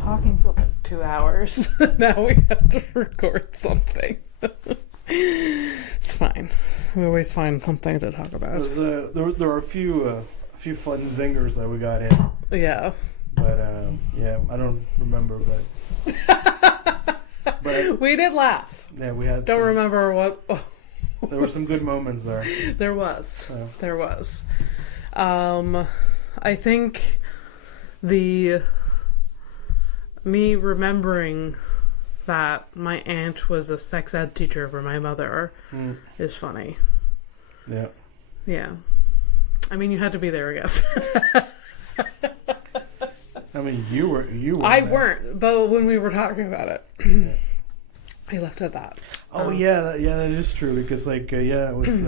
talking for like 2 hours. Now we have to record something. It's fine. We always find something to talk about. There were a few fun zingers that we got in. Yeah. But yeah, I don't remember, but we did laugh. Yeah, we had. Don't remember what. There were some good moments there. There was. Oh. There was. I think me remembering that my aunt was a sex ed teacher for my mother is funny. Yeah. Yeah. I mean, you had to be there, I guess. I mean, you were. I weren't, but when we were talking about it, I left it at that. Oh yeah, that is true because like it was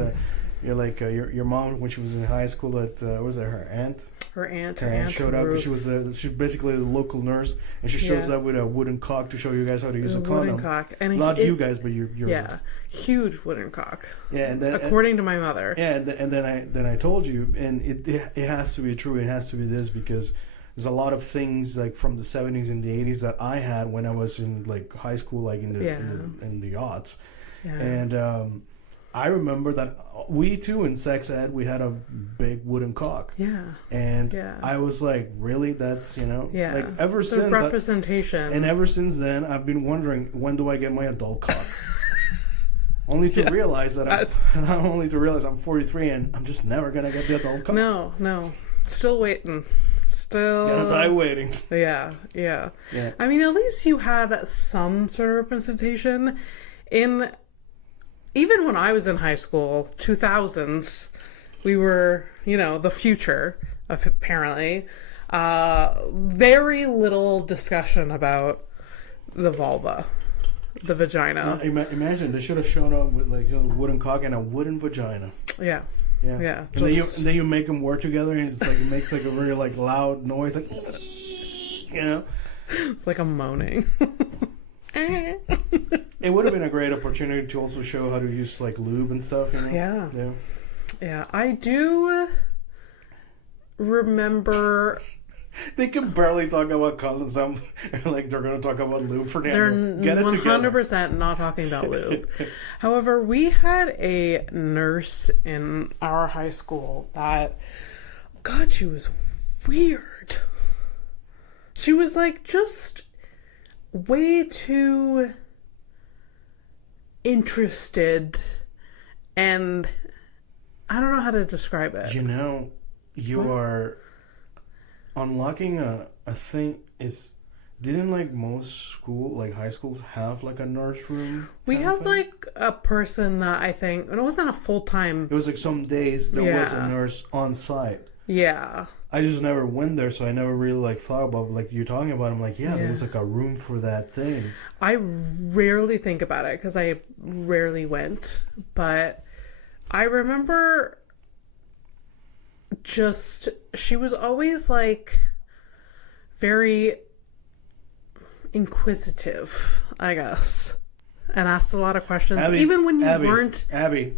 your mom when she was in high school. Was it her aunt? Her aunt showed up. She's basically the local nurse, and she shows up with a wooden cock to show you guys how to use a condom. Wooden cock, and not you guys, but your huge wooden cock. Yeah, and then, according to my mother. Yeah, and then I told you, and it has to be true. It has to be this because there's a lot of things like from the 70s and the 80s that I had when I was in like high school, like in the aughts, and I remember that we too in sex ed we had a big wooden cock. Yeah. And I was like, really? That's like ever since representation. And ever since then, I've been wondering when do I get my adult cock. Only to realize that I'm 43 and I'm just never gonna get the adult cock. No, still waiting. Still gonna die waiting. Yeah. I mean, at least you had some sort of representation in. Even when I was in high school, 2000s, we were, the future, apparently. Very little discussion about the vulva, the vagina. Imagine, they should have shown up with like a wooden cock and a wooden vagina. Yeah. And then you make them work together and it's like, it makes like a very like loud noise, like, It's like a moaning. It would have been a great opportunity to also show how to use like lube and stuff. Yeah. I do remember. They can barely talk about condoms. Like they're going to talk about lube. Fernando, they're 100% not talking about lube. However, we had a nurse in our high school that, God, she was weird. She was like just way too interested, and I don't know how to describe it. You are unlocking a thing. Didn't like most high schools have like a nurse room? We have like a person that I think, and it wasn't a full-time. It was like some days there was a nurse on site. Yeah. I just never went there, so I never really thought about like you're talking about. I'm like, there was like a room for that thing. I rarely think about it because I rarely went, but I remember she was always like very inquisitive, I guess, and asked a lot of questions, even when you weren't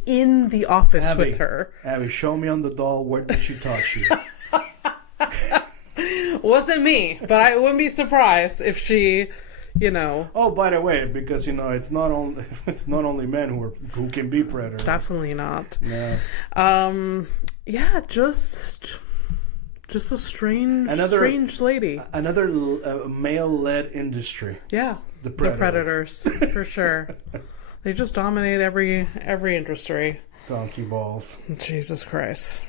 in the office with her. Abby, show me on the doll, where did she touch you? Wasn't me, but I wouldn't be surprised if she, Oh, by the way, because it's not only men who can be predators. Definitely not. Yeah. Yeah, just a strange lady. Another male-led industry. Yeah, the predators for sure. They just dominate every industry. Donkey balls. Jesus Christ.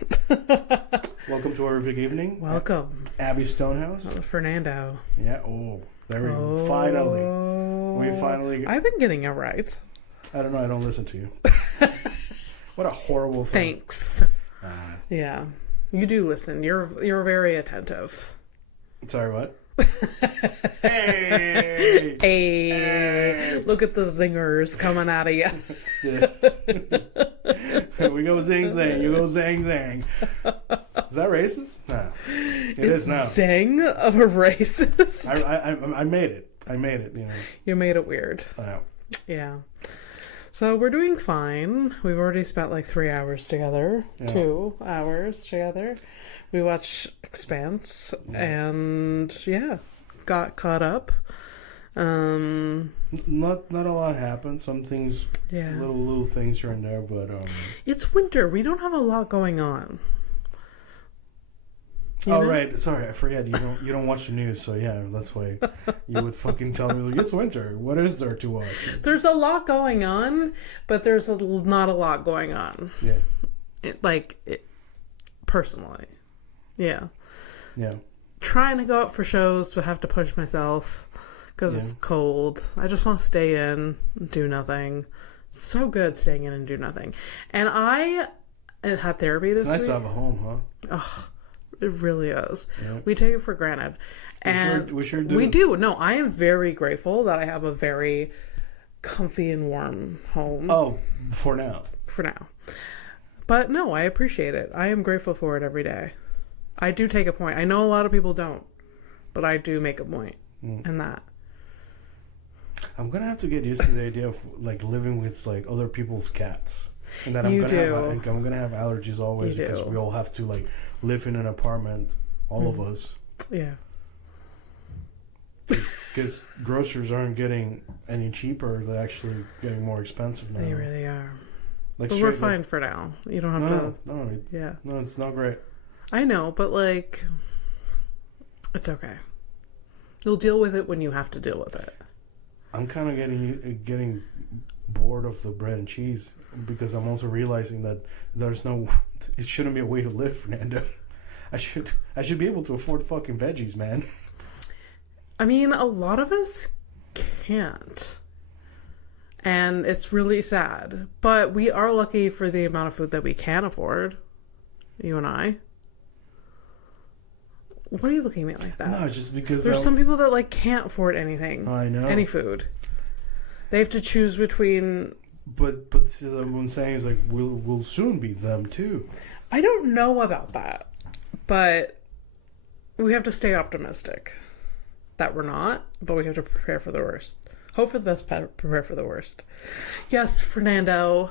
Welcome to our big evening. Welcome. Abby Stonehouse. Fernando. Yeah. Oh, there we go. Finally. We finally. I've been getting it right. I don't know. I don't listen to you. What a horrible thing. Thanks. Yeah. You do listen. You're very attentive. Sorry, what? Hey. Look at the zingers coming out of you. We go zing zang, you go zang zang. Is that racist? No. It is now. Zang of a racist? I made it. You made it weird. Yeah. So we're doing fine. We've already spent like 3 hours together. Yeah. 2 hours together. We watched Expanse and got caught up. Not a lot happened. Some things, little things here and there, but it's winter. We don't have a lot going on. Right. Sorry, I forget. You don't watch the news, so yeah, that's why you would fucking tell me like, it's winter. What is there to watch? There's a lot going on, but there's not a lot going on. Yeah. Personally. Yeah. Yeah. Trying to go out for shows, but have to push myself because it's cold. I just want to stay in and do nothing. It's so good staying in and do nothing. And I had therapy this week. It's nice to have a home, huh? Oh, it really is. Yeah. We take it for granted. And we sure do. We do. No, I am very grateful that I have a very comfy and warm home. Oh, for now. For now. But no, I appreciate it. I am grateful for it every day. I do take a point. I know a lot of people don't, but I do make a point in that. I'm gonna have to get used to the idea of like living with like other people's cats, and that I'm gonna have allergies always because we all have to like live in an apartment, all of us. Yeah. Because groceries aren't getting any cheaper; they're actually getting more expensive now. They really are. Like, but we're fine for now. You don't have to. No, it's not great. I know, but like, it's okay. You'll deal with it when you have to deal with it. I'm kind of getting bored of the bread and cheese because I'm also realizing that it shouldn't be a way to live, Fernando. I should be able to afford fucking veggies, man. I mean, a lot of us can't. And it's really sad. But we are lucky for the amount of food that we can afford. You and I. What are you looking at me like that? No, just because there's some people that like can't afford anything. I know. Any food. They have to choose between. But what I'm saying is like we'll soon be them too. I don't know about that, but we have to stay optimistic that we're not. But we have to prepare for the worst. Hope for the best, prepare for the worst. Yes, Fernando.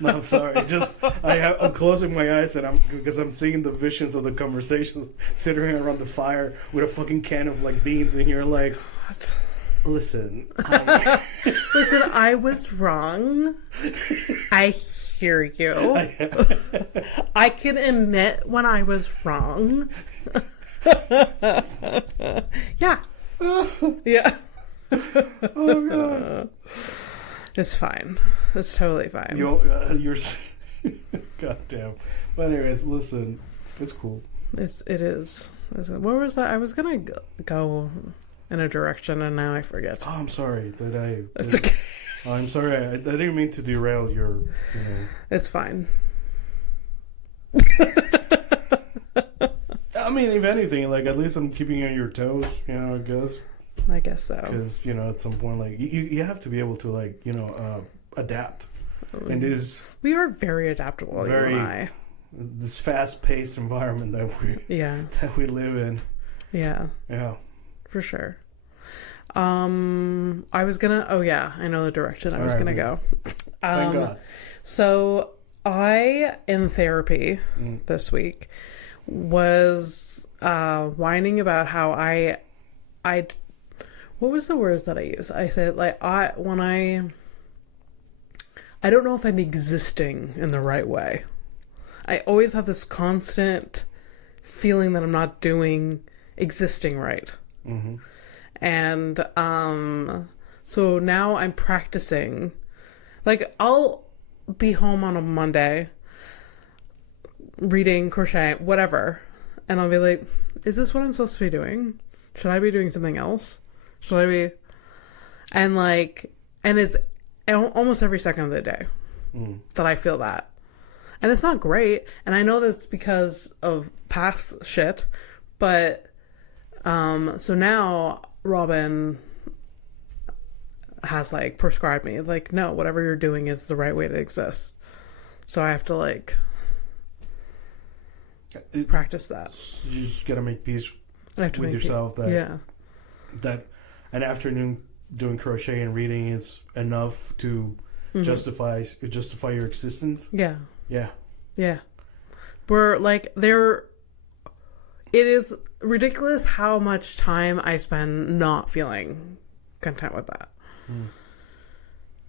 No, I'm sorry. I'm closing my eyes because I'm seeing the visions of the conversations sitting around the fire with a fucking can of like beans, and you're like, listen, listen, I was wrong. I hear you. I can admit when I was wrong. Yeah. Yeah. Oh god. It's fine. It's totally fine. You're goddamn. But anyways, listen, it's cool. It is. What was that? I was gonna go in a direction and now I forget. Oh, I'm sorry. It's okay. I'm sorry. I didn't mean to derail your. It's fine. I mean, if anything, like at least I'm keeping you on your toes. I guess. I guess so. Because at some point, like you have to be able to like adapt. And we are very adaptable. Very you and I. This fast-paced environment that we live in. Yeah. Yeah. For sure. I was gonna. Oh yeah, I know the direction I was gonna go. Thank God. So I in therapy this week was whining about how I what was the words that I used? I said like I don't know if I'm existing in the right way. I always have this constant feeling that I'm not existing right. Mm-hmm. And so now I'm practicing. Like I'll be home on a Monday reading, crochet, whatever, and I'll be like, is this what I'm supposed to be doing? Should I be doing something else? Should I be? And it's almost every second of the day that I feel that. And it's not great. And I know that's because of past shit. But, so now Robin has prescribed me. Like, no, whatever you're doing is the right way to exist. So I have to practice that. You just gotta make peace with yourself that an afternoon doing crochet and reading is enough to justify your existence. Yeah. Yeah. Yeah. We're it is ridiculous how much time I spend not feeling content with that.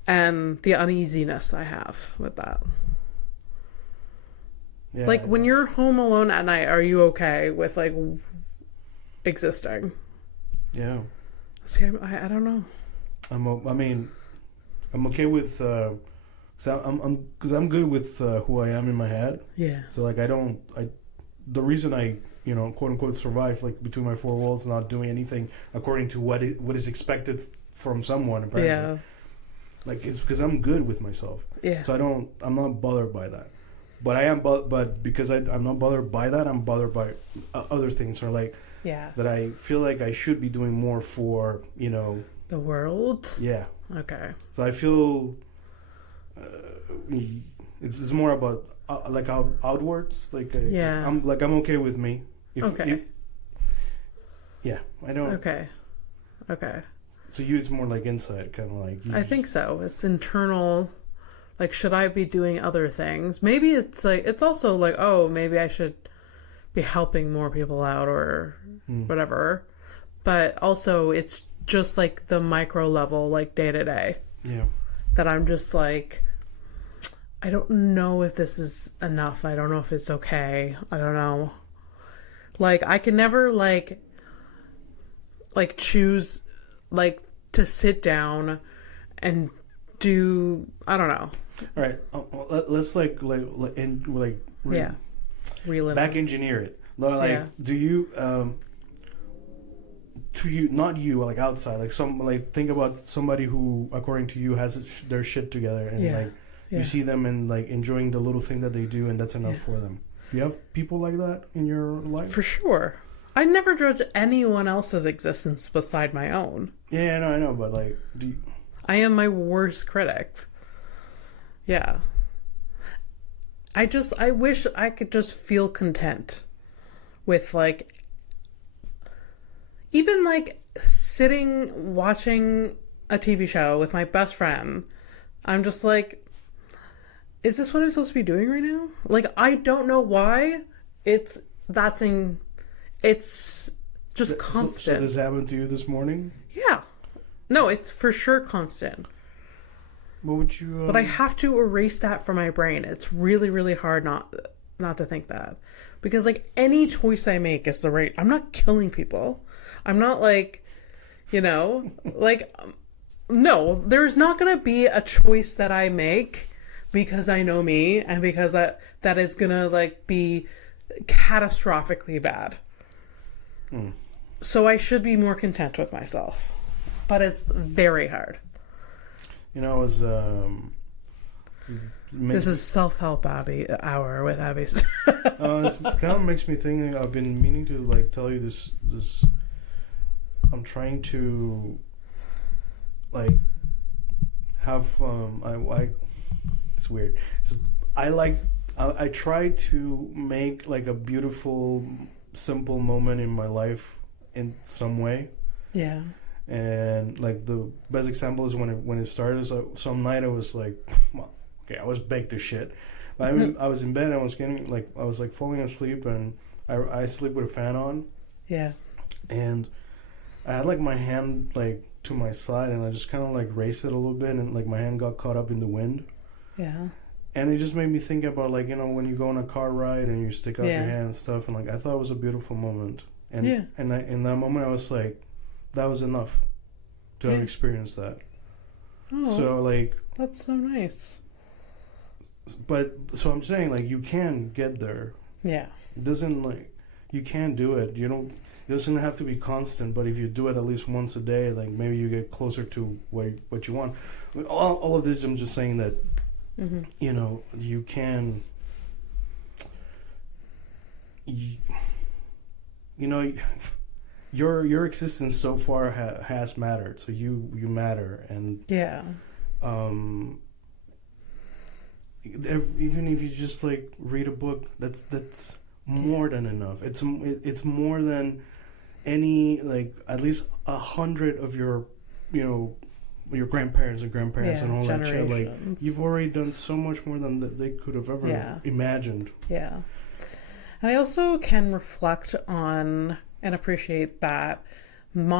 And the uneasiness I have with that. Yeah, like, when you're home alone at night, are you okay with, like, existing? Yeah. See, I don't know. I'm okay with, because I'm good with who I am in my head. Yeah. So, like, the reason I, quote unquote, survive, like, between my four walls, not doing anything according to what is expected from someone, apparently. Yeah. Like, it's because I'm good with myself. Yeah. So I'm not bothered by that. But I am, but because I'm not bothered by that, I'm bothered by other things, or like, that I feel like I should be doing more for, the world. Yeah. Okay. So I feel it's more about like outwards, like I'm okay with me. I don't. Okay. So it's more like inside, kind of like. I think so. It's internal. Like, should I be doing other things? Maybe it's like, it's also like, oh, maybe I should be helping more people out or whatever. But also, it's just like the micro level, like day to day. Yeah. That I'm just like, I don't know if this is enough. I don't know if it's okay. I don't know. Like, I can never like choose like to sit down and do, I don't know. All right, let's relive back engineer it. Like, do you to you, not you, like outside, like think about somebody who, according to you, has their shit together, and you see them and like enjoying the little thing that they do, and that's enough for them. Do you have people like that in your life? For sure. I never judge anyone else's existence beside my own. Yeah, I know, but like, I am my worst critic. Yeah. I wish I could just feel content with, like, even like sitting watching a TV show with my best friend. I'm just like, is this what I'm supposed to be doing right now? Like, I don't know why it's just constant. So this happened to you this morning? Yeah. No, it's for sure constant. What would you... But I have to erase that from my brain. It's really, really hard not to think that. Because, like, any choice I make is the right... I'm not killing people. I'm not, like, like... No, there's not going to be a choice that I make because I know me and because that is going to, like, be catastrophically bad. So I should be more content with myself. But it's very hard. I was... this is Self-Help Abby Hour with Abby. It kind of makes me think. I've been meaning to like tell you this. I'm trying to like have. It's weird. So I try to make like a beautiful, simple moment in my life in some way. Yeah. And like the best example is when it started. So some night I was like, well, okay, I was baked to shit. But I was in bed and I was falling asleep, and I sleep with a fan on. Yeah. And I had like my hand like to my side, and I just kind of like raised it a little bit, and like my hand got caught up in the wind. Yeah. And it just made me think about like, when you go on a car ride and you stick out your hand and stuff, and like I thought it was a beautiful moment. And in that moment I was like, that was enough to have experienced that. Oh, so like, that's so nice. But so I'm saying, like, you can get there. Yeah. It doesn't, like, you can do it. It doesn't have to be constant, but if you do it at least once a day, like, maybe you get closer to what you want. All of this, I'm just saying that, you can, your existence so far has mattered. So you matter, and even if you just like read a book, that's more than enough. It's more than any, like, at least 100 of your your grandparents and all that shit. Like, you've already done so much more than they could have ever imagined. Yeah. And I also can reflect on and appreciate that who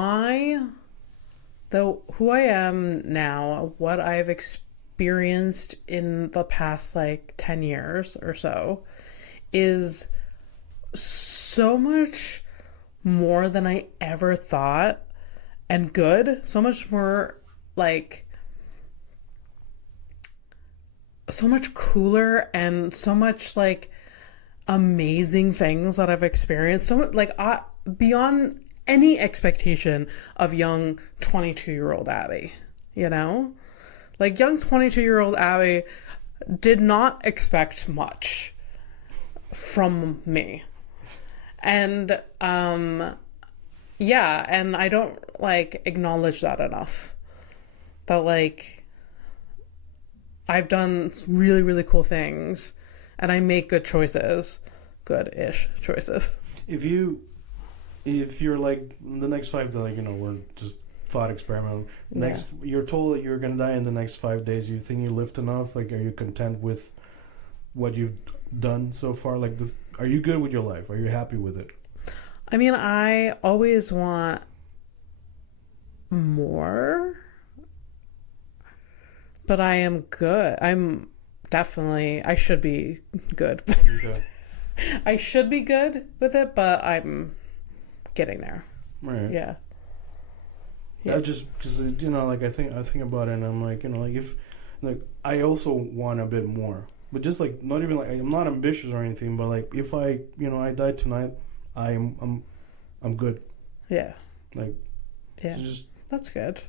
I am now, what I've experienced in the past like 10 years or so, is so much more than I ever thought, and good. So much more like, so much cooler, and so much like amazing things that I've experienced. So much like beyond any expectation of young 22-year-old Abby, you know? Like, young 22-year-old Abby did not expect much from me. And, yeah, and I don't, like, acknowledge that enough. That, like, I've done really, really cool things, and I make good choices. Good-ish choices. If you're like the next 5 days, like, you know, we're just thought experiment. You're told that you're gonna die in the next 5 days. You think you lived enough? Like, are you content with what you've done so far? Like, are you good with your life? Are you happy with it? I mean, I always want more, but I am good. I should be good. Okay. I should be good with it, but I'm getting there. Right. Yeah. Just because, you know, like, I think about it, and I'm like, you know, like, if, like, I also want a bit more, but just like, not even like, I'm not ambitious or anything, but like, if I die tonight, I'm good. Yeah. Like, yeah, that's good.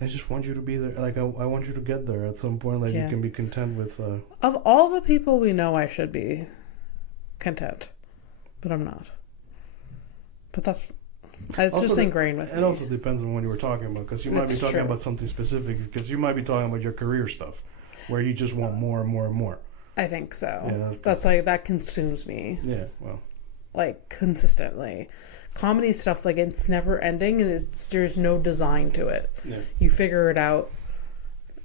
I just want you to be there. Like, I want you to get there at some point. Like, you can be content with. Of all the people we know, I should be content. But I'm not. But it's also just ingrained with me. It also depends on what you were talking about, because you might be talking about something specific, because you might be talking about your career stuff, where you just want more and more and more. I think so. Yeah, that's like, that consumes me. Yeah, well. Like, consistently. Comedy stuff, like, it's never ending, and there's no design to it. Yeah. You figure it out.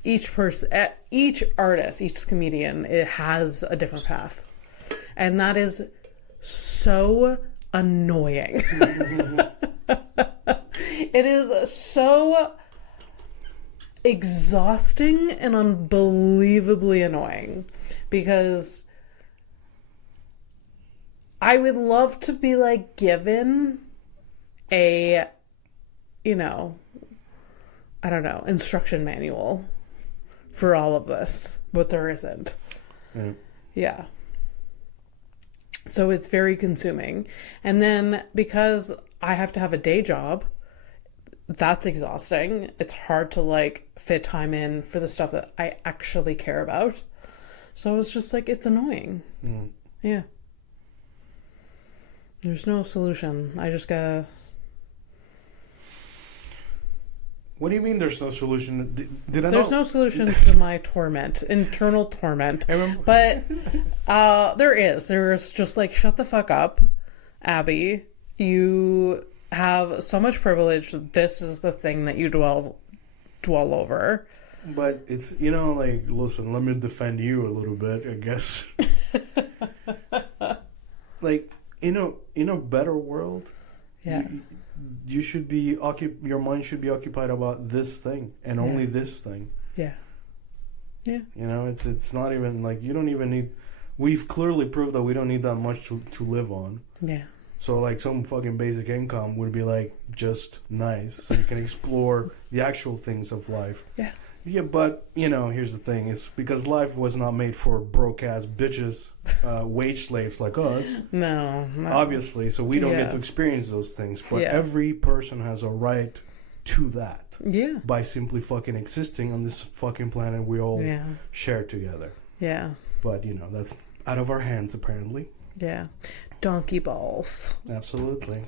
Each artist, each comedian, it has a different path. And that is so annoying. It is so exhausting and unbelievably annoying, because I would love to be like given a, you know, I don't know, instruction manual for all of this, but there isn't. Yeah. So it's very consuming. And then because I have to have a day job, that's exhausting. It's hard to like fit time in for the stuff that I actually care about. So it's just like, it's annoying. Yeah. There's no solution. I just gotta... What do you mean there's no solution? There's no solution to my torment, internal torment. But there is. There's just like, shut the fuck up, Abby. You have so much privilege. This is the thing that you dwell over. But it's, you know, like, listen, let me defend you a little bit, I guess. Like, in a better world, you should be your mind should be occupied about this thing and only this thing. Yeah. You know, it's not even like, you don't even need. We've clearly proved that we don't need that much to live on. Yeah. So like, some fucking basic income would be like just nice, so you can explore the actual things of life. Yeah. Yeah, but, you know, here's the thing. It's because life was not made for broke-ass bitches, wage slaves like us. No. Obviously, so we don't get to experience those things. But every person has a right to that. Yeah. By simply fucking existing on this fucking planet we all share together. Yeah. But, you know, that's out of our hands, apparently. Yeah. Donkey balls. Absolutely.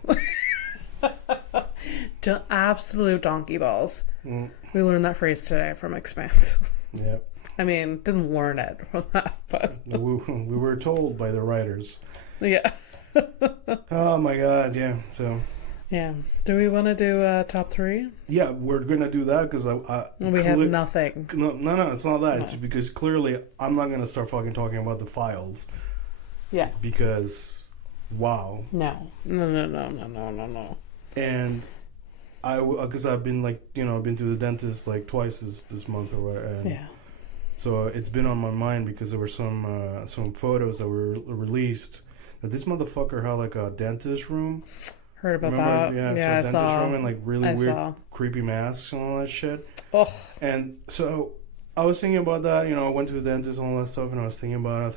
Absolute donkey balls. We learned that phrase today from Expanse. Yeah. I mean, didn't learn it from that, but... we were told by the writers. Yeah. Oh my god, yeah, so... Yeah. Do we want to do top 3? Yeah, we're going to do that because we have nothing. No, it's not that. No. It's because clearly I'm not going to start fucking talking about the files. Yeah. Because, wow. No. And because I've been like, been to the dentist like twice this month or whatever. And yeah. So it's been on my mind because there were some photos that were released that this motherfucker had like a dentist room. Heard about that. Yeah, so dentist room and like really weird, creepy masks and all that shit. Oh. And so I was thinking about that. I went to the dentist and all that stuff, and I was thinking about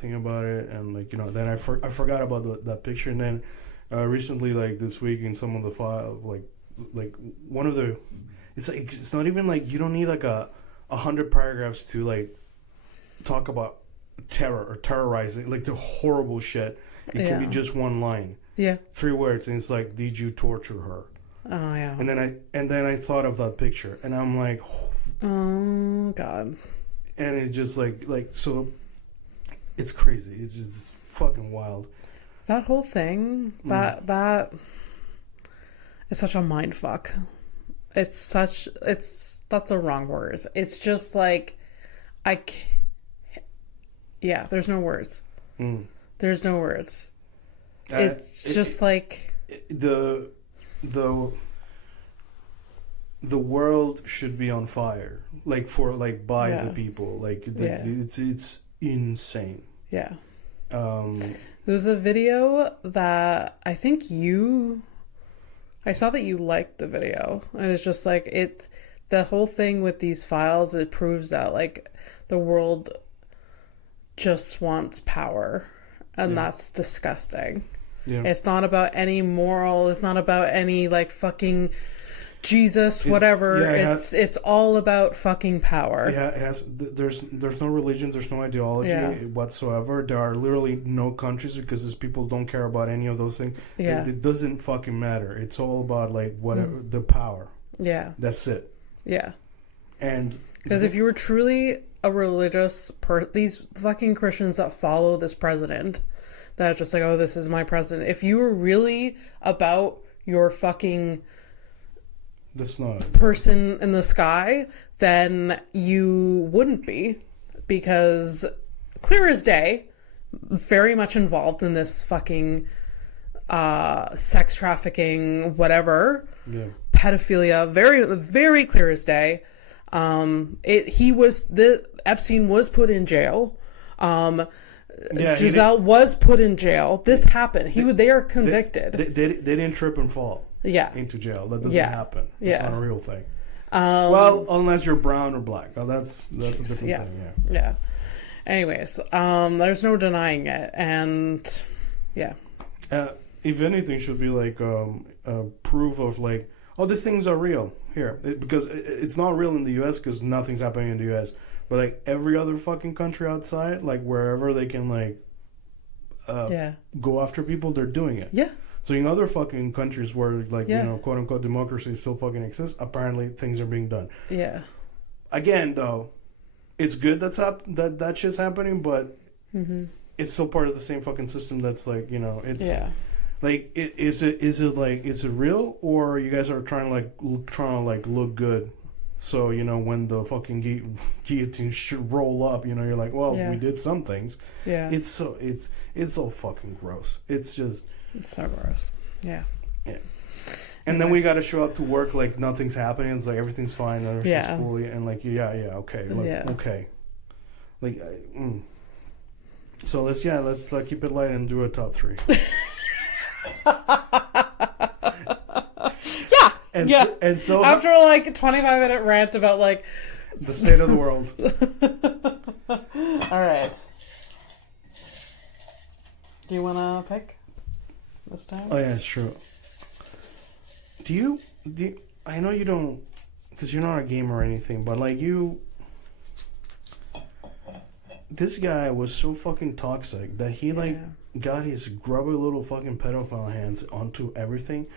it, and like then I forgot about that picture, and then recently, like this week, in some of the file, like one of the, it's not even like you don't need like 100 paragraphs to like talk about terror or terrorizing, like the horrible shit. It can be just one line. Yeah. 3 words, and it's like, did you torture her? Oh yeah. And then I thought of that picture, and I'm like, oh God. And it just like so, it's crazy. It's just fucking wild. That whole thing, that is such a mind fuck. That's the wrong words. It's just like, there's no words. There's no words. It's just like the world should be on fire, like by the people, like it's insane. Yeah. There's a video that I think I saw that you liked the video, and it's just like the whole thing with these files, it proves that like the world just wants power, and that's disgusting. Yeah. It's not about any moral. It's not about any like fucking Jesus, whatever. It's all about fucking power. Yeah, it has. There's no religion. There's no ideology whatsoever. There are literally no countries because these people don't care about any of those things. Yeah, it doesn't fucking matter. It's all about like whatever the power. Yeah, that's it. Yeah, and because if you were truly a religious these fucking Christians that follow this president, that are just like, oh, this is my president. If you were really about your fucking person in the sky, then you wouldn't be, because clear as day, very much involved in this fucking sex trafficking, whatever, pedophilia, very, very clear as day. Epstein was put in jail. Giselle was put in jail. This happened. They are convicted. They didn't trip and fall. Into jail. That doesn't happen. It's not a real thing. Well, unless you're brown or black. Well, that's a different thing. Yeah. Anyways, there's no denying it, and if anything, should be like proof of like, oh, these things are real here, because it's not real in the U.S. because nothing's happening in the U.S. But like every other fucking country outside, like wherever they can like go after people, they're doing it. Yeah. So in other fucking countries where like quote unquote democracy still fucking exists, apparently things are being done. Yeah. Again, though, it's good that shit's happening, but it's still part of the same fucking system. That's like it's like is it real, or you guys are trying to look good? So, when the fucking guillotine should roll up, you're like, well, we did some things. Yeah. It's so fucking gross. It's so gross. Yeah. Yeah. And then we got to show up to work like nothing's happening. It's like everything's fine. Everything's cool. And like, okay. Okay. Like, So let's keep it light and do a top 3. And so after like a 25-minute rant about like the state of the world. All right. Do you want to pick this time? Oh yeah, it's true. Do you? I know you don't, because you're not a gamer or anything. But like this guy was so fucking toxic that he got his grubby little fucking pedophile hands onto everything.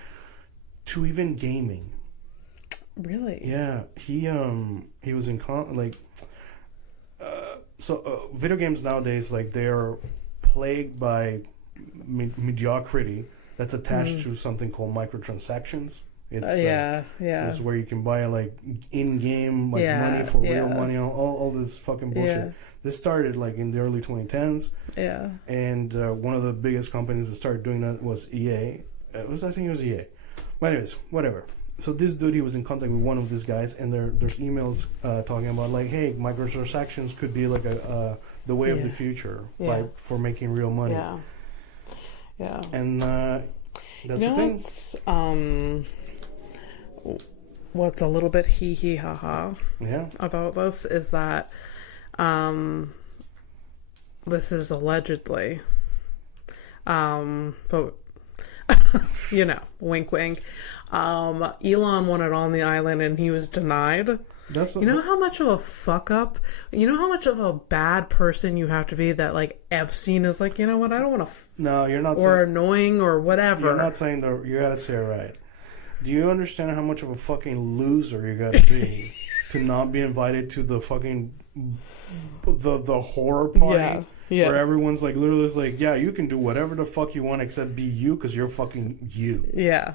To even gaming. Really? Yeah, he was in video games nowadays, like, they're plagued by mediocrity that's attached to something called microtransactions, It's yeah. So it's where you can buy like in-game money for real money, all this fucking bullshit. Yeah. This started like in the early 2010s. Yeah. And one of the biggest companies that started doing that was EA. I think it was EA. But anyways, whatever. So this dude, he was in contact with one of these guys, and there's emails talking about like, hey, microtransactions could be like the way of the future, like for making real money. Yeah. Yeah. And that's the thing. What's a little bit hee hee ha ha about this is that this is allegedly, but you know, wink wink. Elon wanted on the island and he was denied. You know how much of a fuck up, you know how much of a bad person you have to be that like Epstein is like, you know what, I don't want to. No, you're not. Or annoying or whatever. You're not saying that. You gotta say it right. Do you understand how much of a fucking loser you gotta be to not be invited to the fucking the horror party? Yeah. Where everyone's like literally is like, yeah, you can do whatever the fuck you want except be you because you're fucking you. Yeah.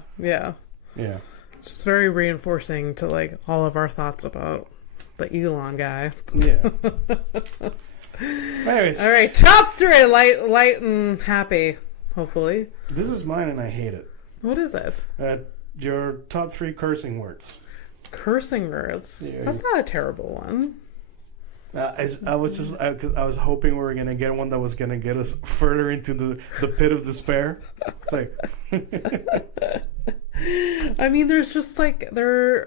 It's just very reinforcing to like all of our thoughts about the Elon guy. Yeah. Anyways. All right, top 3, light and happy. Hopefully. This is mine and I hate it. What is it? Your top 3 cursing words. Cursing words. Yeah, that's not a terrible one. I was hoping we were gonna get one that was gonna get us further into the pit of despair. It's like, I mean, there's just like the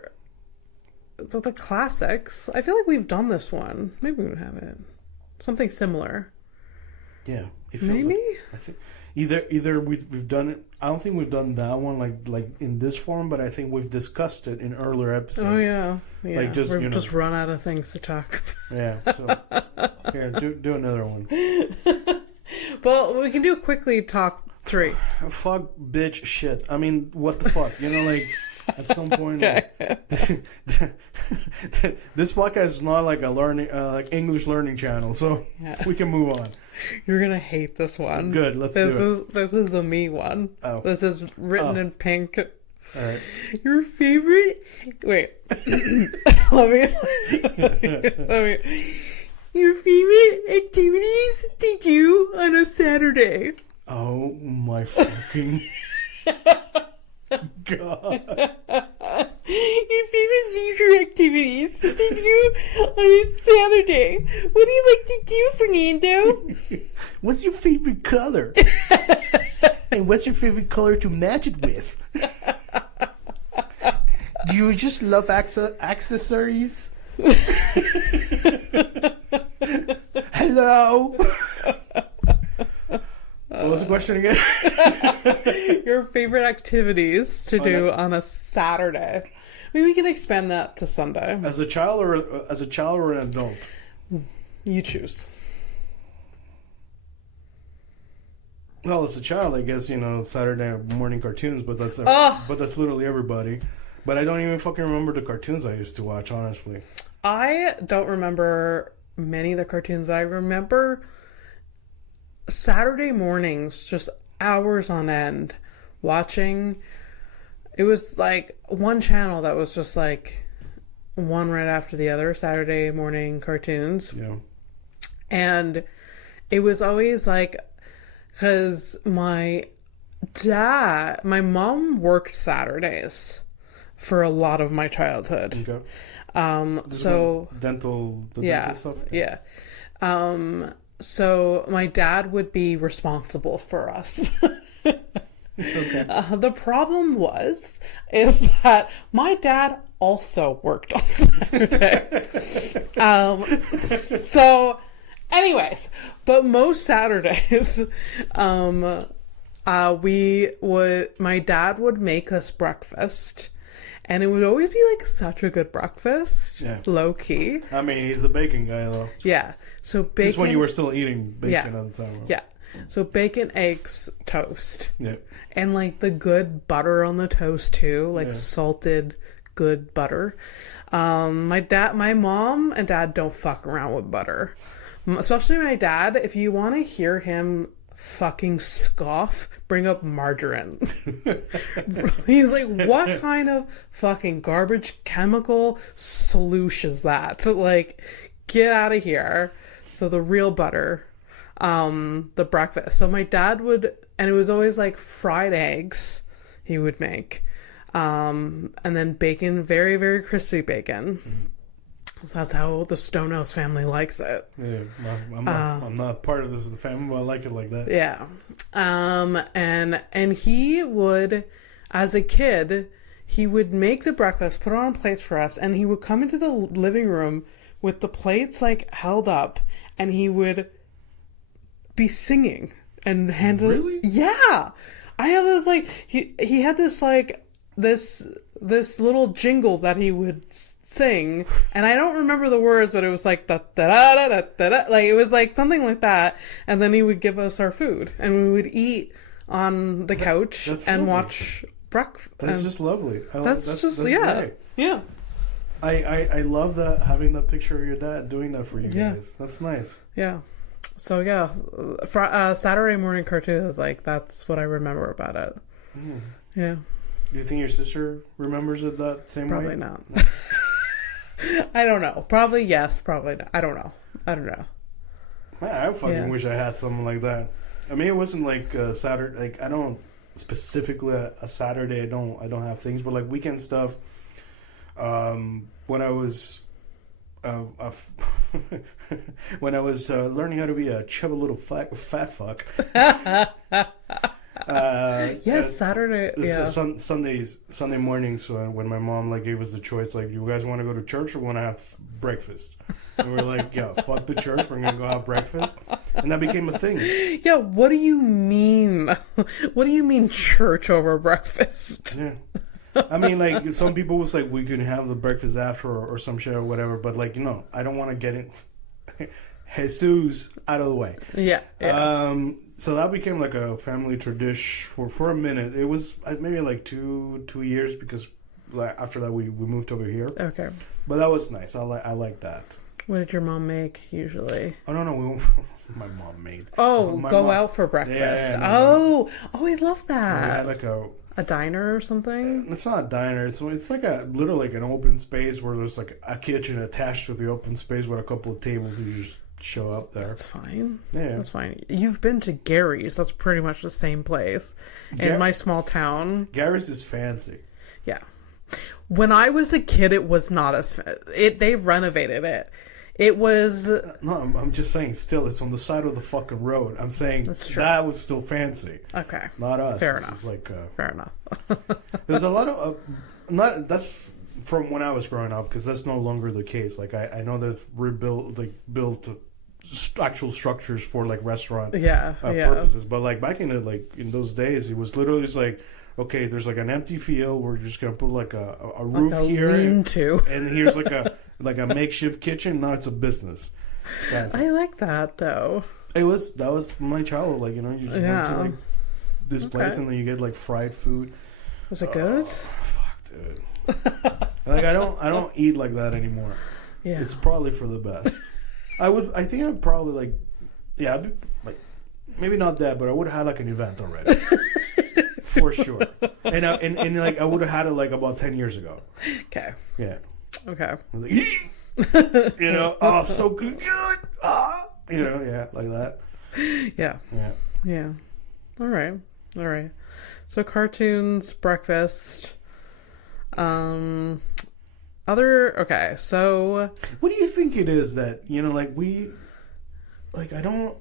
classics. I feel like we've done this one. Maybe we haven't. Something similar. Yeah, maybe. Like, I think either we've done it. I don't think we've done that one like in this form, but I think we've discussed it in earlier episodes. Oh yeah. Like we've just run out of things to talk about. Yeah. So here, do another one. Well, we can do quickly top 3. Fuck, bitch, shit. I mean, what the fuck? You know, like at some point. Okay. This podcast is not like a learning, like English learning channel, so we can move on. You're gonna hate this one. Good, let's do it. This is a me one. Oh. This is written in pink. All right. Your favorite? Wait. let me. Your favorite activities to do on a Saturday? Oh my fucking God. Your favorite leisure activities to do on a Saturday? What do you like to do, Fernando? What's your favorite color? And what's your favorite color to match it with? Do you just love accessories? Hello? What was the question again? Your favorite activities to do on a Saturday. Maybe we can expand that to Sunday. As a child or an adult? You choose. Well, as a child, I guess, Saturday morning cartoons, but that's literally everybody. But I don't even fucking remember the cartoons I used to watch, honestly. I don't remember many of the cartoons, but I remember Saturday mornings, just hours on end, watching. It was like one channel that was just like one right after the other, Saturday morning cartoons. Yeah. And it was always like, because my mom worked Saturdays for a lot of my childhood. Okay. So dental stuff. Yeah. So my dad would be responsible for us. Okay. The problem is that my dad also worked on Saturday. So anyways, but most Saturdays, my dad would make us breakfast. And it would always be like such a good breakfast, low key. I mean, he's the bacon guy, though. Yeah, so bacon. This is when you were still eating bacon at the time. Right? Yeah, so bacon, eggs, toast. Yeah, and like the good butter on the toast too, like salted good butter. My mom and dad don't fuck around with butter, especially my dad. If you want to hear him fucking scoff bring up margarine. He's like, what kind of fucking garbage chemical solution is that? Like, get out of here. So the real butter, the breakfast. So my dad would, and it was always like fried eggs he would make. And then bacon, very, very crispy bacon. So that's how the Stonehouse family likes it. Yeah, I'm not part of this as the family, but I like it like that. Yeah. And he would, as a kid, he would make the breakfast, put it on plates for us, and he would come into the living room with the plates like held up, and he would be singing and handle. Really? Yeah. I have this like he had this like this little jingle that he would sing, and I don't remember the words, but it was like da da da da da da, like it was like something like that. And then he would give us our food, and we would eat on the couch and watch breakfast. That's just lovely. That's yeah, great. Yeah. I love that, having that picture of your dad doing that for you guys. That's nice. Yeah. So yeah, Saturday morning cartoons, like that's what I remember about it. Yeah. Do you think your sister remembers it that same way? Probably not. I don't know. Probably yes. Probably not. I don't know. Man, I fucking wish I had something like that. I mean, it wasn't like Saturday. Like I don't specifically a Saturday. I don't have things, but like weekend stuff. When I was when I was learning how to be a chubby little fat fuck. Yes, Saturday. Yeah. Sunday mornings when my mom like gave us the choice, like, you guys want to go to church or want to have breakfast? And we're like, yeah, fuck the church. We're gonna go have breakfast, and that became a thing. Yeah. What do you mean? What do you mean church over breakfast? Yeah. I mean, like, some people was like, we can have the breakfast after or some shit or whatever, but like, you know, I don't want to get it. Jesus out of the way. Yeah. So that became like a family tradition for a minute. It was maybe like two years, because like after that we moved over here. Okay. But that was nice. I like that. What did your mom make usually? Oh no, my mom made. Oh, go out for breakfast. Yeah, oh, I love that. We had like a diner or something. It's not a diner. It's like literally like an open space where there's like a kitchen attached to the open space with a couple of tables. You just show up there. That's fine. Yeah, that's fine. You've been to Gary's. That's pretty much the same place in my small town. Gary's is fancy. Yeah. When I was a kid, it was not as they've renovated it. It was... No, I'm just saying, still, it's on the side of the fucking road. I'm saying that was still fancy. Okay. Not us. Fair enough. Like, fair enough. There's a lot of... that's from when I was growing up, because that's no longer the case. Like, I know they've built actual structures for, like, restaurant purposes. But, like, back in those days, it was literally just like, okay, there's, like, an empty field. We're just going to put, like, a roof here. Lean-to. And here's, like a makeshift kitchen. Now it's a business. I like that, though. That was my childhood. Like, you know, you just went to like this place and then you get like fried food. Was it good? Fuck, dude. Like, I don't eat like that anymore. Yeah, it's probably for the best. I think I'd probably like, like maybe not that, but I would have had like an event already. For sure. And like I would have had it like about 10 years ago. Okay. Yeah. Okay. Like, you know, oh, so good. You know, yeah, like that. Yeah. Yeah. Yeah. All right. So cartoons, breakfast. Okay, so what do you think it is that, you know, like I don't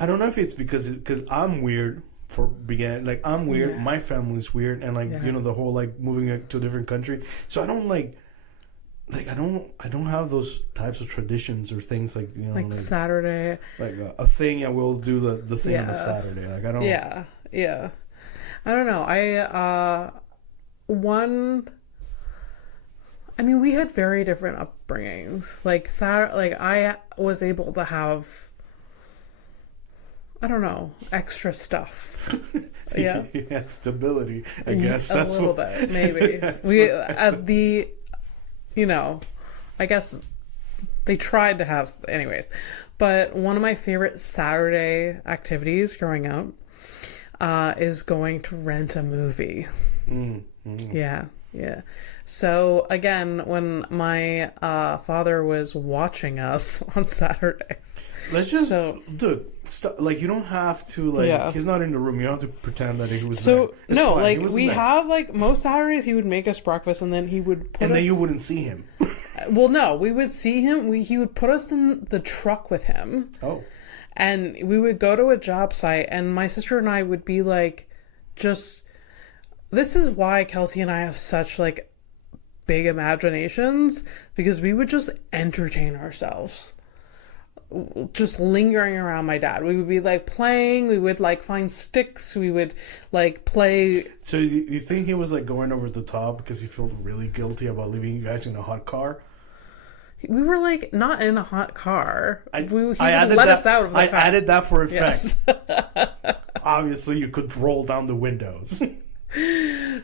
know if it's because I'm weird. Like, I'm weird, my family's weird, and like you know, the whole like moving to a different country, so I don't like I don't have those types of traditions or things, like, you know, like Saturday, like a thing I will do the thing on a Saturday, like I don't. Yeah. I don't know. I mean, we had very different upbringings. Like I was able to have, I don't know, extra stuff. Yeah. You had stability, I guess. That's a little bit, maybe. We at the, you know, I guess they tried to have, anyways. But one of my favorite Saturday activities growing up is going to rent a movie. Yeah. So again, when my father was watching us on Saturday, let's just dude, like you don't have to he's not in the room. You don't have to pretend that he was there. It's no, fine. like we have most Saturdays he would make us breakfast and then he would put us... then you wouldn't see him. Well, no, we would see him. He would put us in the truck with him. Oh. And we would go to a job site and my sister and I would be just... This is why Kelsey and I have such big imaginations, because we would just entertain ourselves. Just lingering around my dad. We would be playing, we would find sticks, we would play. So you think he was going over the top because he felt really guilty about leaving you guys in a hot car? We were not in a hot car. I added that for effect. Yes. Obviously you could roll down the windows.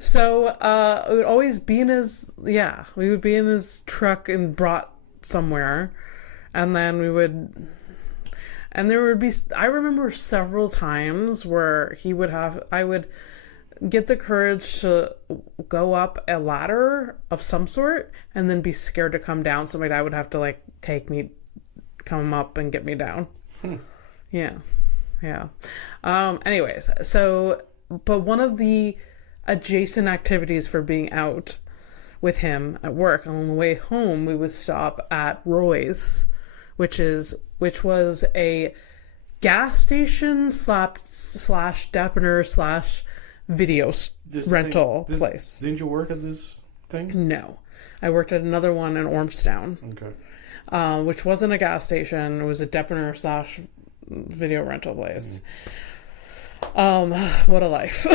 So it would always be in his we would be in his truck and brought somewhere, and then there would be, I remember several times where I would get the courage to go up a ladder of some sort and then be scared to come down, so my dad would have to come up and get me down. Yeah. Anyways, but one of the adjacent activities for being out with him at work, on the way home we would stop at Roy's, which was a gas station slash depiner slash video rental place. Didn't you work at this thing? No, I worked at another one in Ormstown. Okay. Which wasn't a gas station. It was a depiner slash video rental place. What a life.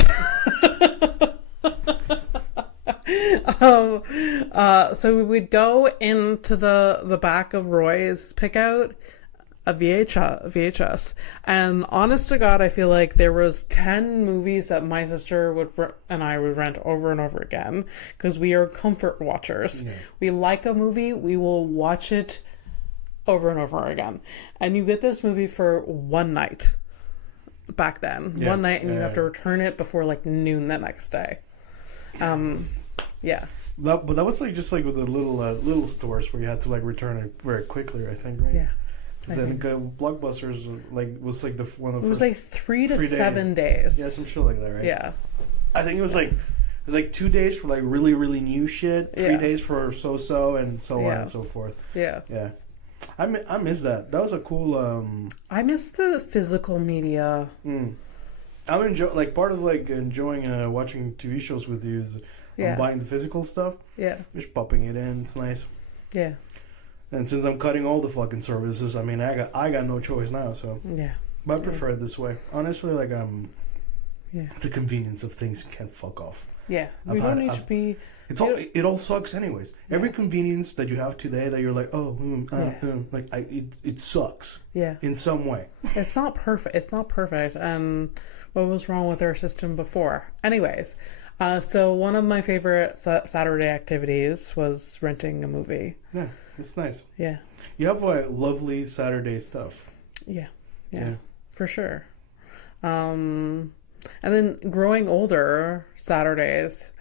So we would go into the back of Roy's, pick out a VHS, and honest to God, I feel like there was 10 movies that my sister and I would rent over and over again, because we are comfort watchers. Yeah. We like a movie, we will watch it over and over again. And you get this movie for one night back then. Yeah. One night, and you have to return it before noon the next day. Yeah. But that was just with the little stores where you had to return it very quickly, I think, right? Yeah. Because then Blockbusters was the one of the first. It was 3 to 7 days. Yeah, some shit like that, right? Yeah. I think it was 2 days for really really new shit, 3 days for so and so on and so forth. Yeah. Yeah. I miss that. That was a cool. I miss the physical media. I'm enjoy part of enjoying watching TV shows with you is buying the physical stuff. Yeah. Just popping it in. It's nice. Yeah. And since I'm cutting all the fucking services, I mean, I got no choice now. So yeah. But I prefer it this way. Honestly, the convenience of things can fuck off. Yeah. We don't need to be. It all sucks anyways. Yeah. Every convenience that you have today that you're it sucks. Yeah. In some way. It's not perfect. And what was wrong with our system before? Anyways, so one of my favorite Saturday activities was renting a movie. Yeah, it's nice. Yeah. You have lovely Saturday stuff. Yeah. For sure. And then growing older, Saturdays,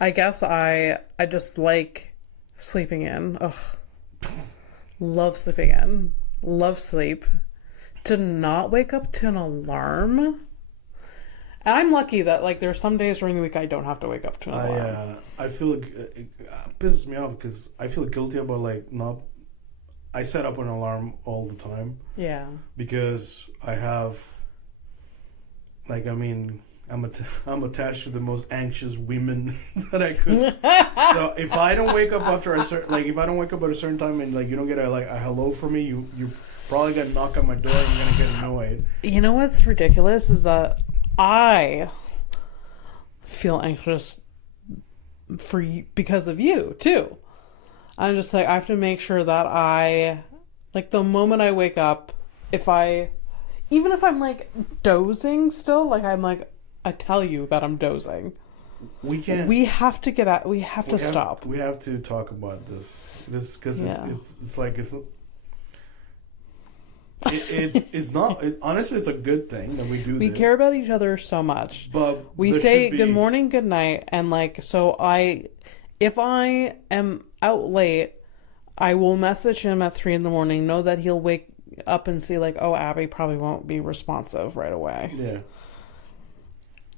I guess I just like sleeping in. Ugh. Love sleeping in. Love sleep. To not wake up to an alarm. And I'm lucky that there's some days during the week I don't have to wake up to an alarm. I feel it pisses me off because I feel guilty about not. I set up an alarm all the time. Yeah. Because I have. I'm attached to the most anxious women that I could. So if I don't wake up after a certain, if I don't wake up at a certain time and you don't get a hello from me, you probably gonna knock on my door and you're gonna get annoyed. You know what's ridiculous is that I feel anxious for you because of you too. I'm just I have to make sure that I the moment I wake up, even if I'm dozing still, I tell you that I'm dozing. We have to get out. We have to stop. We have to talk about this. Because it's It's not. Honestly, it's a good thing that we do. We care about each other so much. But we say good morning, good night, and like so. If I am out late, I will message him at 3 a.m. Know that he'll wake up and see like, oh, Abby probably won't be responsive right away. Yeah.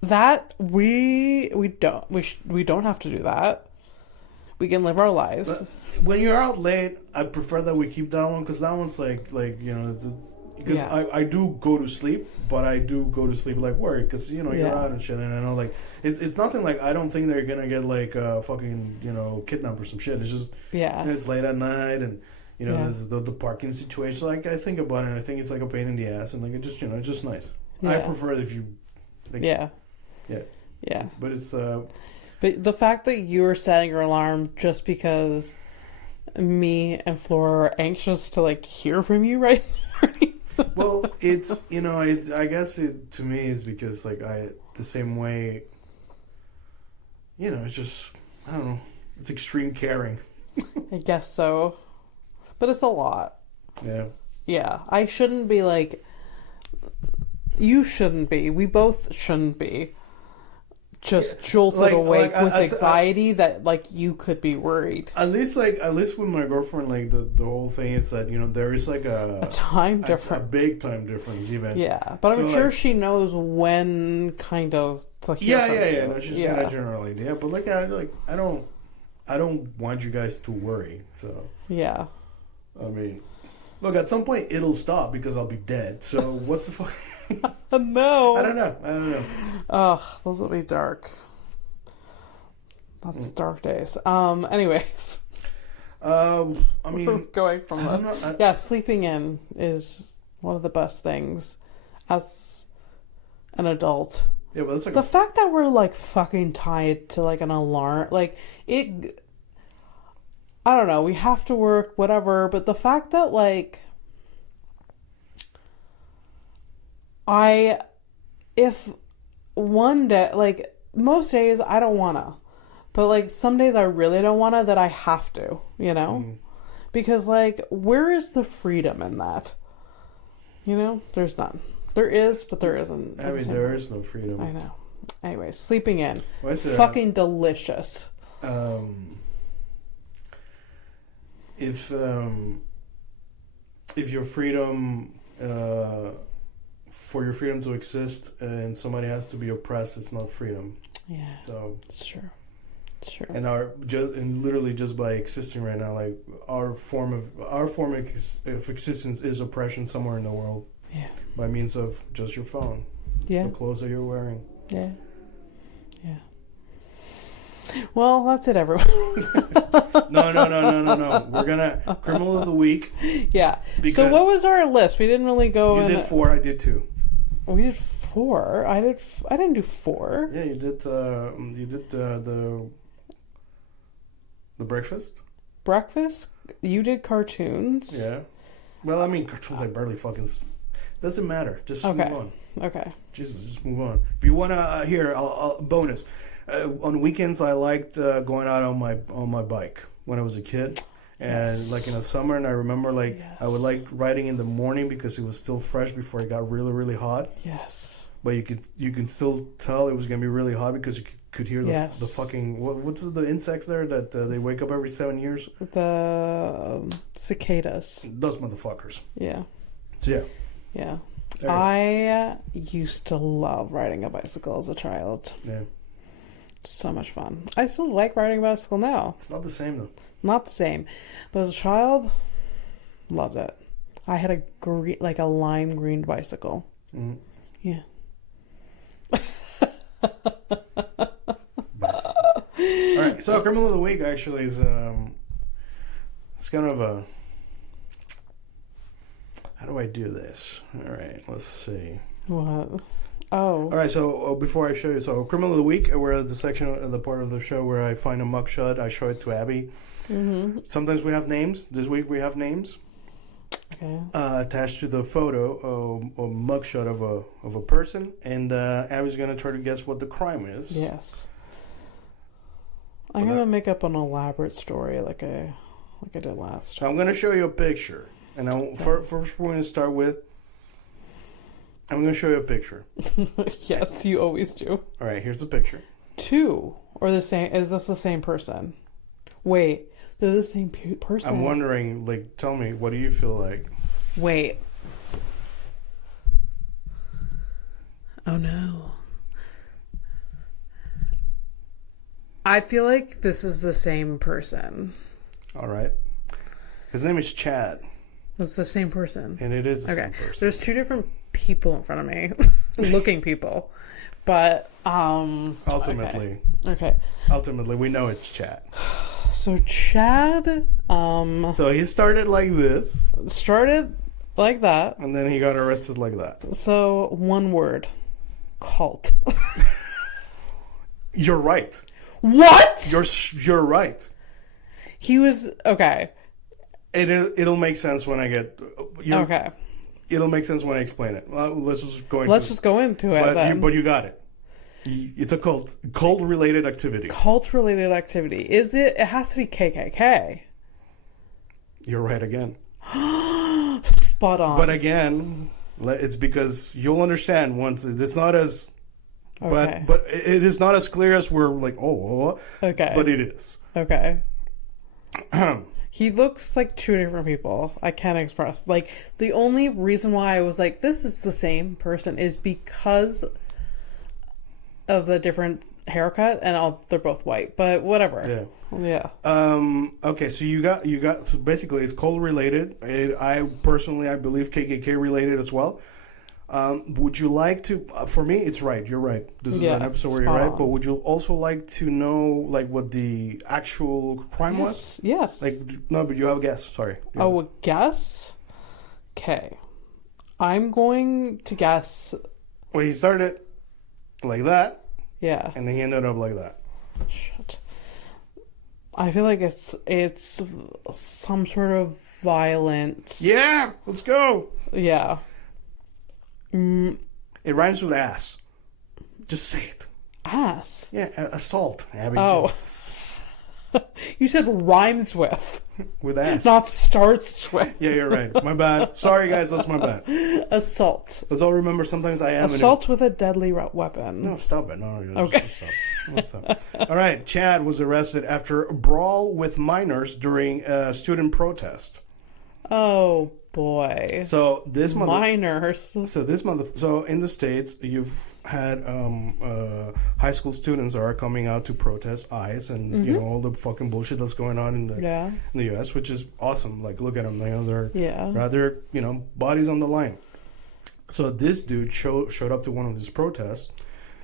That we don't have to do that. We can live our lives. But when you're out late, I prefer that we keep that one because that one's like because I do go to sleep, but I do go to sleep like work because you're out and shit, and I know like it's nothing like I don't think they're gonna get like fucking kidnapped or some shit. It's just it's late at night and there's the parking situation. Like I think about it, and I think it's like a pain in the ass, and like it just it's just nice. Yeah. I prefer it if you like, yeah. But it's But the fact that you're setting your alarm just because me and Flora are anxious to like hear from you right now. Well, it's I guess to me is because like the same way it's just I don't know, it's extreme caring. I guess so. But it's a lot. Yeah, I shouldn't be like you shouldn't be. We both shouldn't be just jolted awake with anxiety that like you could be worried. At least with my girlfriend, like the whole thing is that there is like a time difference, a big time difference even. Yeah, but I'm sure she knows when kind of to hear from you. No, she's got a general idea, but like I don't want you guys to worry. So yeah, I mean, look, at some point it'll stop because I'll be dead. So what's the fuck? No. I don't know. Ugh, those will be dark. That's dark days. Anyways. I mean, we're going from sleeping in is one of the best things as an adult. Yeah, but that's like the fact that we're like fucking tied to like an alarm, like it. I don't know. We have to work, whatever. But the fact that like. If one day, like most days I don't wanna, but like some days I really don't wanna, that I have to, because like where is the freedom in that? There's none. There is, but there isn't. I mean, there is no freedom. I know. Anyway, sleeping in, fucking delicious. If your freedom. For your freedom to exist and somebody has to be oppressed, it's not freedom. Yeah. So it's true. And literally just by existing right now, like our form of existence is oppression somewhere in the world. Yeah. By means of just your phone. Yeah. The clothes that you're wearing. Yeah. Yeah. Well, that's it, everyone. No. We're gonna criminal of the week. Yeah. So what was our list? We didn't really go. You did 4. I did 2. We did 4. I didn't do 4. Yeah, you did. You did the breakfast. Breakfast. You did cartoons. Yeah. Well, I mean, cartoons I barely fucking. Doesn't matter. Just move on. Okay. Jesus, just move on. If you wanna hear, I'll bonus. On weekends, I liked going out on my bike when I was a kid, and like in the summer. And I remember I would like riding in the morning because it was still fresh before it got really, really hot. Yes. But you can still tell it was gonna be really hot because you could hear the fucking what's the insects there that they wake up every 7 years. The cicadas. Those motherfuckers. Yeah. So yeah. Yeah. I used to love riding a bicycle as a child. Yeah. So much fun. I still like riding a bicycle now. It's not the same though. Not the same. But as a child, loved it. I had a lime green bicycle. Mm-hmm. Yeah. All right. So criminal of the week actually is it's kind of a. How do I do this? All right. Let's see. What? Oh. All right, so before I show you, so Criminal of the Week, we're at the part of the show where I find a mugshot, I show it to Abby. Mm-hmm. Sometimes we have names. This week we have names. Okay. Attached to the photo, a mugshot of a person, and Abby's going to try to guess what the crime is. Yes. I'm going to make up an elaborate story like I did last time. I'm going to show you a picture. And first we're going to start with, I'm going to show you a picture. Yes, you always do. All right, here's the picture. Two or the same? Is this the same person? Wait, they're the same person. I'm wondering, like, tell me, what do you feel like? Wait. Oh no. I feel like this is the same person. All right. His name is Chad. It's the same person. And it is the same person. There's two different people in front of me. Looking people. But, ultimately. Okay. Ultimately, we know it's Chad. So Chad, So he started like this. started like that. And then he got arrested like that. So, one word. Cult. You're right. What? You're right. He was, okay. It'll make sense when I get... Okay. It'll make sense when I explain it. Let's just go into it then. But you got it. It's a cult-related activity. Cult-related activity. Is it? It has to be KKK. You're right again. Spot on. But again, it's because you'll understand once it's not as... Okay. But it is not as clear as we're like, oh. Okay. But it is. Okay. He looks like two different people. I can't express. Like, the only reason why I was like, this is the same person is because of the different haircut, and they're both white, but whatever. Yeah. Okay, so you got so basically it's cold related. I believe KKK related as well. Would you like to? For me, it's right. You're right. This is an episode where you're right. On. But would you also like to know like what the actual crime was? Yes. Like no, but you have a guess. Sorry. Oh, a guess? Okay. I'm going to guess. Well, he started like that. Yeah. And then he ended up like that. Shit. I feel like it's some sort of violence. Yeah. Let's go. Yeah. It rhymes with ass. Just say it. Ass? Yeah, assault. Abby, oh. You said rhymes with. With ass. Not starts with. Yeah, you're right. My bad. Sorry, guys. That's my bad. Assault. Let's all remember sometimes I am... Assault with a deadly weapon. No, stop it. No, okay. Stop. All right. Chad was arrested after a brawl with minors during a student protest. Oh, boy. So this minors. So in the States, you've had high school students that are coming out to protest ICE and you know all the fucking bullshit that's going on in the U.S., which is awesome. Like, look at them. They're rather bodies on the line. So this dude showed up to one of these protests,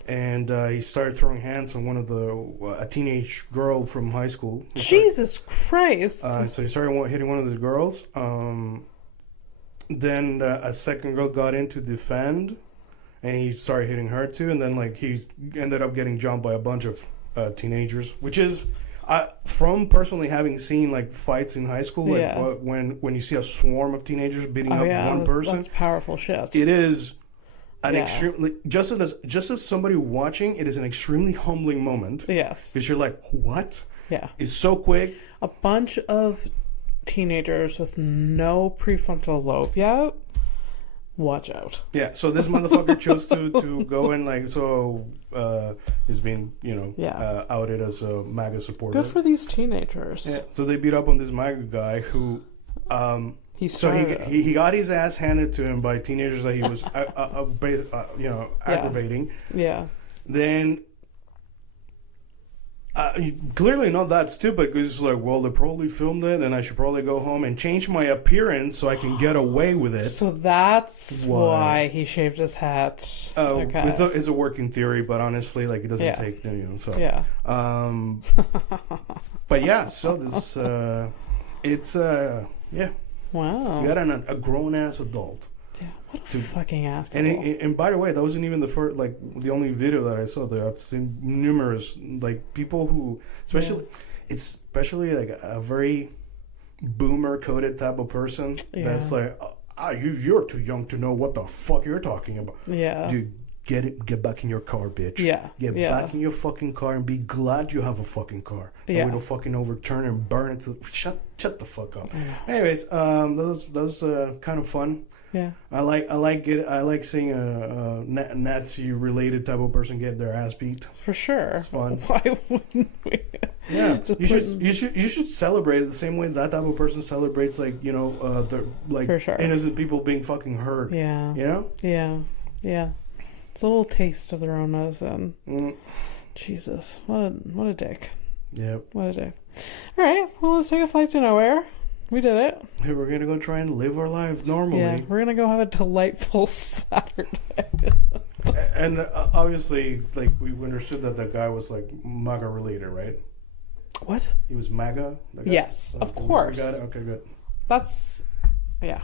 and he started throwing hands on a teenage girl from high school. Jesus Christ! So he started hitting one of the girls. Then a second girl got in to defend, and he started hitting her too. And then he ended up getting jumped by a bunch of teenagers, which is from personally having seen fights in high school, when you see a swarm of teenagers beating up one person. That's powerful shit. It is an extremely just as somebody watching, it is an extremely humbling moment. Yes, because you're like, what? Yeah, it's so quick. A bunch of teenagers with no prefrontal lobe yet. Watch out. Yeah, so this motherfucker chose to go in he's being outed as a MAGA supporter. Good for these teenagers. Yeah, so they beat up on this MAGA guy who he got his ass handed to him by teenagers that he was aggravating. Yeah. Then clearly not that stupid, because it's like, well, they probably filmed it and I should probably go home and change my appearance so I can get away with it. So that's why he shaved his hat. Oh, okay. It's a working theory, but honestly, it doesn't take, so. Yeah. But yeah, so this, it's, yeah. Wow. You got a grown-ass adult. Yeah, what a fucking asshole. And by the way, that wasn't even the first, the only video that I saw there. I've seen numerous, people who, especially a very boomer-coded type of person that's like, you're too young to know what the fuck you're talking about. Yeah. Dude, get back in your car, bitch. Yeah. Get back in your fucking car and be glad you have a fucking car. Yeah. We don't fucking overturn and burn it. Shut the fuck up. Anyways, that was kind of fun. Yeah. I like seeing a Nazi related type of person get their ass beat. For sure. It's fun. Why wouldn't we? Yeah. You should celebrate it the same way that type of person celebrates, like, you know, the like innocent people being fucking hurt. Yeah. You know? Yeah. Yeah. It's a little taste of their own medicine. Jesus. What a dick. Yep. What a dick. Alright, well, let's take a flight to nowhere. We did it. Hey, we're gonna go try and live our lives normally. Yeah, we're gonna go have a delightful Saturday. And obviously, like, we understood that the guy was like MAGA related, right? What? He was MAGA? Yes, of course. We got it? Okay, good. That's... yeah.